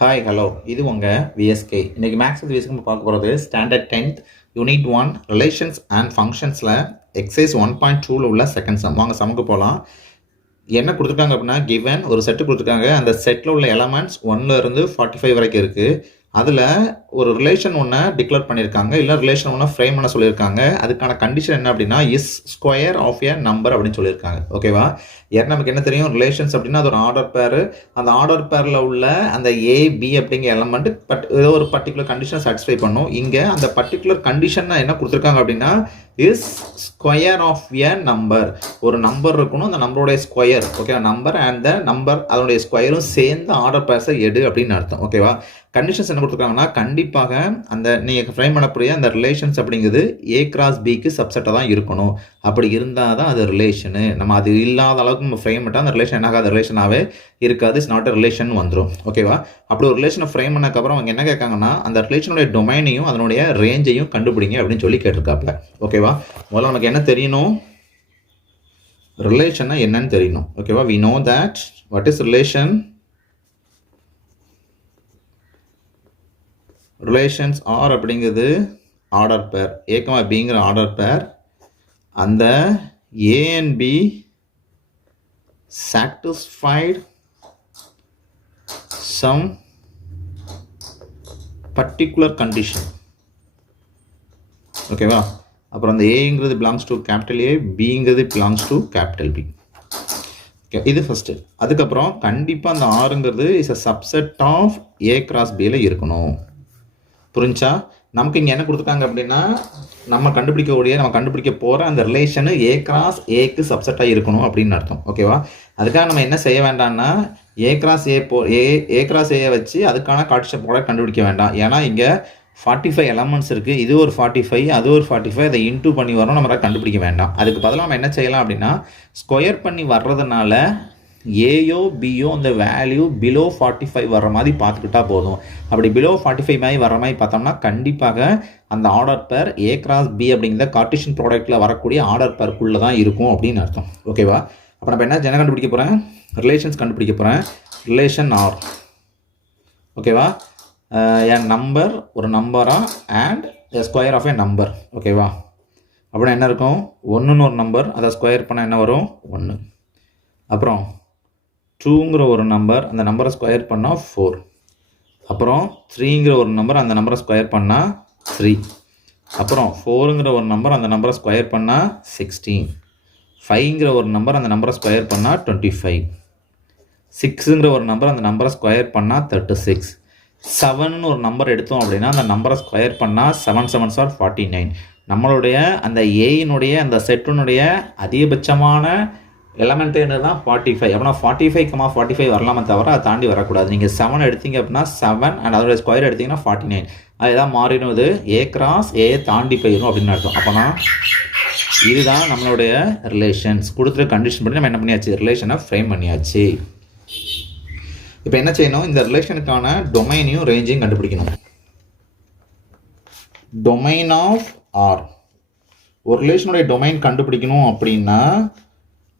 Hi hello இது உங்கள் VSK. இன்றைக்கி மேக்ஸ் வித் விஎஸ்கே பார்க்க போகிறது standard 10th unit 1 relations and ஃபங்க்ஷன்ஸில் எக்ஸைஸ் 1.2ல் உள்ள செகண்ட் சம். வாங்க சமுக்கு போகலாம். என்ன கொடுத்துருக்காங்க அப்படின்னா கிவன் ஒரு செட்டு கொடுத்துருக்காங்க. அந்த செட்டில் உள்ள எலமெண்ட்ஸ் 1லேருந்து 45 வரைக்கும் இருக்குது. அதில் ஒரு ரிலேஷன் ஒன்று டிக்ளேர் பண்ணியிருக்காங்க, இல்லை ரிலேஷன் ஒன்று ஃப்ரேம் பண்ண சொல்லியிருக்காங்க. அதுக்கான கண்டிஷன் என்ன அப்படின்னா is square of a number அப்படின்னு சொல்லியிருக்காங்க. ஓகேவா? ஏன்னா நமக்கு என்ன தெரியும், ரிலேஷன்ஸ் அப்படின்னா அது ஒரு ஆர்டர் பேர். அந்த ஆர்டர் பேரில் உள்ள அந்த ஏ பி அப்படிங்கிற எலமெண்ட் ஏதோ ஒரு பர்டிகுலர் கண்டிஷனை சாட்டிஸ்ஃபை பண்ணும். இங்கே அந்த பர்டிகுலர் கண்டிஷன் என்ன கொடுத்துருக்காங்க அப்படின்னா is square of a number. ஒரு நம்பர் இருக்கணும், அந்த நம்பருடைய ஸ்கொயர். ஓகேவா? நம்பர் அண்ட் த நம்பர் அதனுடைய ஸ்கொயரும் சேர்ந்து ஆர்டர் பேர்ஸை எடு அப்படின்னு அர்த்தம். ஓகேவா? கண்டிஷன்ஸ் என்ன கொடுத்துருக்காங்கன்னா கண்டிப்பாக அந்த நீங்கள் ஃப்ரேம் பண்ணக்கூடிய அந்த ரிலேஷன்ஸ் அப்படிங்கிறது ஏ கிராஸ் பிக்கு சப்செட்டாக தான் இருக்கணும். அப்படி இருந்தால் தான் அது ரிலேஷனு. நம்ம அது இல்லாத அளவுக்கு நம்ம ஃப்ரேம் பண்ணால் அந்த ரிலேஷன் என்னாகாது, ரிலேஷனாகவே இருக்காது. இட்ஸ் நாட் அ ரிலேஷன் வந்துடும். ஓகேவா? அப்படி ஒரு ரிலேஷனை ஃப்ரேம் பண்ணக்கப்புறம் அவங்க என்ன கேட்காங்கன்னா அந்த ரிலேஷனுடைய டொமைனையும் அதனுடைய ரேஞ்சையும் கண்டுபிடிங்க அப்படின்னு சொல்லி கேட்டிருக்காப்ல. ஓகேவா? முதல்ல நமக்கு என்ன தெரியணும், ரிலேஷன்னா என்னன்னு தெரியணும். ஓகேவா? We know that what is relation. Relations R அப்படிங்கிறது ஆர்டர் பேர். ஏ பிங்கிற ஆர்டர் பேர். அந்த A and B satisfied some particular condition. ஓகேவா? அப்புறம் அந்த ஏங்கிறது பிலாங்ஸ் டு கேபிட்டல் ஏ, பிங்கிறது belongs to capital B. Okay, இது ஃபஸ்ட்டு. அதுக்கப்புறம் கண்டிப்பாக அந்த ஆறுங்கிறது is a subset of A cross பியில் இருக்கணும். புரிஞ்சா? நமக்கு இங்கே என்ன கொடுத்துருக்காங்க அப்படின்னா நம்ம கண்டுபிடிக்க போகிற அந்த ரிலேஷனு ஏ கிராஸ் ஏக்கு சப்செட்டாக இருக்கணும் அப்படின்னு அர்த்தம். ஓகேவா? அதுக்காக நம்ம என்ன செய்ய வேண்டாம்னா ஏ கிராஸ் ஏ வச்சு அதுக்கான கார்ட்டீசியன் ப்ராடக்ட் கண்டுபிடிக்க வேண்டாம். ஏன்னா இங்கே 45 எலமெண்ட்ஸ் இருக்குது. இது ஒரு 45, அது ஒரு 45, அதை இன்டூ பண்ணி வரோம். நம்ம கண்டுபிடிக்க வேண்டாம். அதுக்கு பதிலாக நம்ம என்ன செய்யலாம் அப்படின்னா ஸ்கொயர் பண்ணி வர்றதுனால ஏயோ பியோ அந்த வேல்யூ பிலோ 45 வர்ற மாதிரி பார்த்துக்கிட்டா போதும். அப்படி பிலோ 45 மாதிரி வர்ற மாதிரி பார்த்தோம்னா கண்டிப்பாக அந்த order pair A cross B அப்படிங்கிற கார்ட்டீசியன் ப்ராடக்ட்டில் வரக்கூடிய ஆர்டர் பேருக்குள்ளே தான் இருக்கும் அப்படின்னு அர்த்தம். ஓகேவா? அப்போ நம்ம என்ன கண்டுபிடிக்க போகிறேன், ரிலேஷன்ஸ் கண்டுபிடிக்க போகிறேன். Relation R. ஓகேவா? என் நம்பர் ஒரு நம்பரா and square of a number. ஓகேவா? அப்படின்னா என்ன இருக்கும், 1ன்னு ஒரு நம்பர், அதை ஸ்கொயர் பண்ணால் என்ன வரும் 1. அப்புறம் 2ங்கிற ஒரு நம்பர், அந்த நம்பரை ஸ்கொயர் பண்ணால் 4. அப்புறம் 3ங்கிற ஒரு நம்பர், அந்த நம்பரை ஸ்கொயர் பண்ணால் 3. அப்புறம் 4ங்கிற ஒரு நம்பர், அந்த நம்பரை ஸ்கொயர் பண்ணால் 16. 5ங்கிற ஒரு நம்பர், அந்த நம்பரை ஸ்கொயர் பண்ணால் 25. 6ங்கிற ஒரு நம்பர், அந்த நம்பரை ஸ்கொயர் பண்ணால் 36. 7ன்னு ஒரு நம்பர் எடுத்தோம் அப்படின்னா அந்த நம்பரை ஸ்கொயர் பண்ணால் 7 7s are 49. நம்மளுடைய அந்த ஏயினுடைய அந்த செட்டினுடைய அதிகபட்சமான எலமெண்ட் என்ன தான் 45. அப்படின்னா 45, 45 வரலாமே தவிர அதை தாண்டி வரக்கூடாது. நீங்கள் 7 எடுத்தீங்க அப்படின்னா 7 அண்ட் அதோடைய ஸ்கொயர் எடுத்தீங்கன்னா 49. அது எதாவது மாறிடும், இது ஏ கிராஸ் ஏ தாண்டி போயிடும் அப்படின்னு அர்த்தம். அப்போனா இதுதான் நம்மளுடைய ரிலேஷன்ஸ். கொடுத்துரு கண்டிஷன் பண்ணி நம்ம என்ன பண்ணியாச்சு, ரிலேஷனை ஃப்ரேம் பண்ணியாச்சு. இப்போ என்ன செய்யணும், இந்த ரிலேஷனுக்கான டொமைனையும் ரேஞ்சையும் கண்டுபிடிக்கணும். Domain of R. ஒரு ரிலேஷனுடைய டொமைன் கண்டுபிடிக்கணும் அப்படின்னா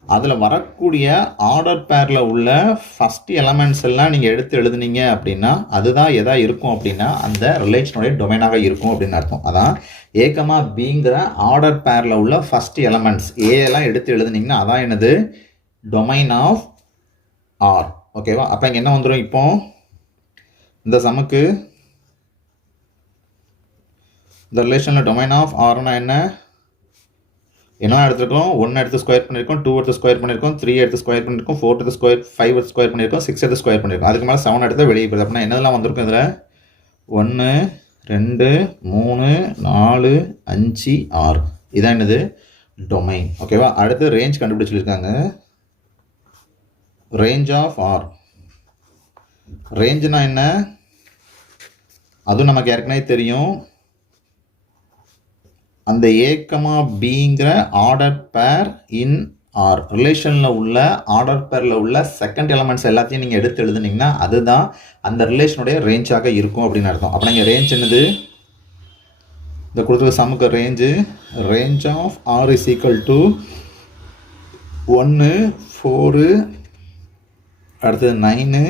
அதில் வரக்கூடிய ஆர்டர் பேரில் உள்ள ஃபஸ்ட்டு எலமெண்ட்ஸ் எல்லாம் நீங்கள் எடுத்து எழுதுனீங்க அப்படின்னா அதுதான் எதா இருக்கும் அப்படின்னா அந்த ரிலேஷனுடைய டொமைனாக இருக்கும் அப்படின்னு அர்த்தம். அதான் ஏ பிங்கிற ஆர்டர் பேரில் உள்ள ஃபஸ்ட்டு எலமெண்ட்ஸ் ஏலாம் எடுத்து எழுதுனீங்கன்னா அதான் என்னது, டொமைன் ஆஃப் ஆர். ஓகேவா? அப்போ இங்கே என்ன வந்துடும், இப்போ இந்த சமுக்கு இந்த ரிலேஷனில் டொமைன் ஆஃப் ஆர்னா என்ன எடுத்துருக்கோம், 1 எடுத்து ஸ்கொயர் பண்ணியிருக்கோம், 2 எடுத்து ஸ்கொயர் பண்ணியிருக்கோம், 3 எடுத்து ஸ்கொயர் பண்ணியிருக்கோம், 4 எடுத்து ஸ்கொயர், 5 எடுத்து ஸ்கொயர் பண்ணியிருக்கோம், 6 எடுத்து ஸ்கொயர் பண்ணியிருக்கோம். அதுக்கு மேலே 7 எடுத்து வெளியே போகுது. அப்படின்னா என்னதெல்லாம் வந்திருக்கும் இதில், 1 2 3 4 5 6. இதான் என்னது, டொமைன். ஓகேவா? அடுத்து ரேஞ்ச் கண்டுபிடிச்சிருக்காங்க. Range of R. ரேஞ்சுனா என்ன, அதுவும் நமக்கு ஏற்கனவே தெரியும். அந்த ஏ பிங்கிற ஆர்டர் பேர் இன் ஆர் ரிலேஷனில் உள்ள ஆர்டர் பேரில் உள்ள செகண்ட் எலமெண்ட்ஸ் எல்லாத்தையும் நீங்கள் எடுத்து எழுதுனீங்கன்னா அதுதான் அந்த ரிலேஷனுடைய ரேஞ்சாக இருக்கும் அப்படின்னு அர்த்தம். அப்போ நீங்கள் ரேஞ்ச் என்னது, இந்த கொடுத்துருக்க சமுக்கு range of R is equal to 1 4 அடுத்தது 9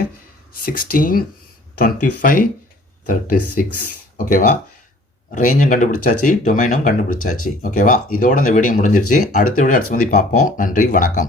16 25, 36. ஓகேவா? ரேஞ்சும் கண்டுபிடிச்சாச்சு, டொமைனும் கண்டுபிடிச்சாச்சு. ஓகேவா? இதோட இந்த வீடியோ முடிஞ்சிருச்சு. அடுத்த வீடியோ அடுத்த பார்ப்போம். நன்றி, வணக்கம்.